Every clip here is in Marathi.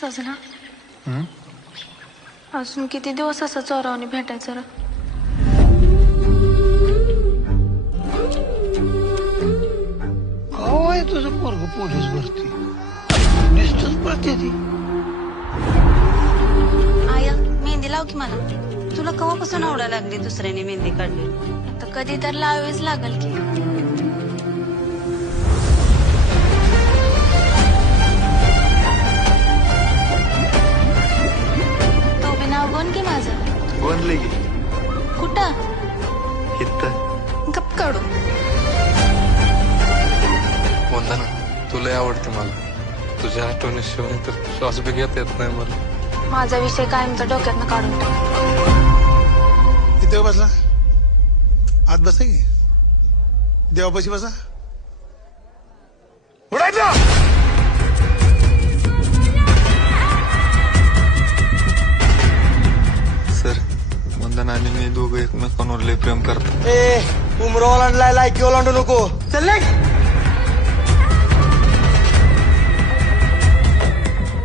सजना अजून किती दिवस असं चोरावणी भेटायचं रे? काय तुझं पोरग पोलीस भरती दिसतच पडते ती. आया मेहंदी लाव की मला. तुला केव्हापासून आवडायला लागली दुसऱ्याने मेहंदी काढली? आता कधी तर लावावीच लागल की. तो बी नाव कोण की माझं? बनले की कुठं? इथं गप काढू. वंदना तुला आवडते मला. तुझ्या आठवणीशिवाय तर श्वास बी घेता येत नाही मला. माझा विषय कायमचा डोक्यातनं काढून टाक. इथे बसला आत बसा की देवापाशी बसा. उडायचं सर वंदना आणि मी दोघं एकमेकांवर लय प्रेम करतो. ए उमरो ओलांडलाय लायकी ओलांडू नको. चल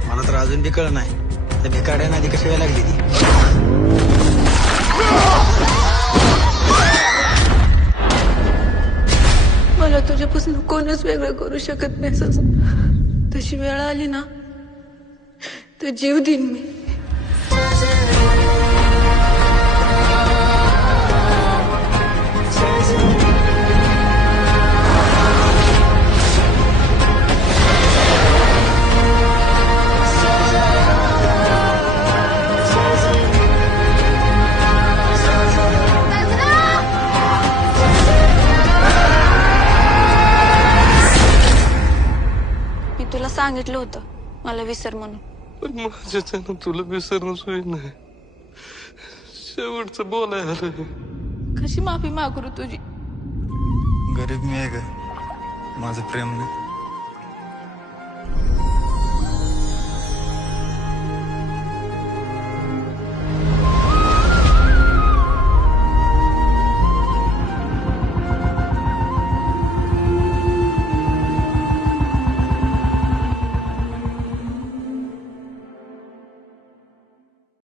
मला तर अजून बी कळ नाही त्या भिकाड्यानं आधी कशी वेळ लागली ती. मला तुझ्यापासून कोणच वेगळं करू शकत नाही सजना. तशी वेळ आली ना तर जीव देईन मी. मी तुला सांगितलं होतं मला विसर म्हणून. पण माझ्याच्यानं तुला विसरणं सोयी नाही. शेवटचं बोलाय आलं. कशी माफी मागू रे तुझी? गरीब मी आहे ग. माझं प्रेम नाही.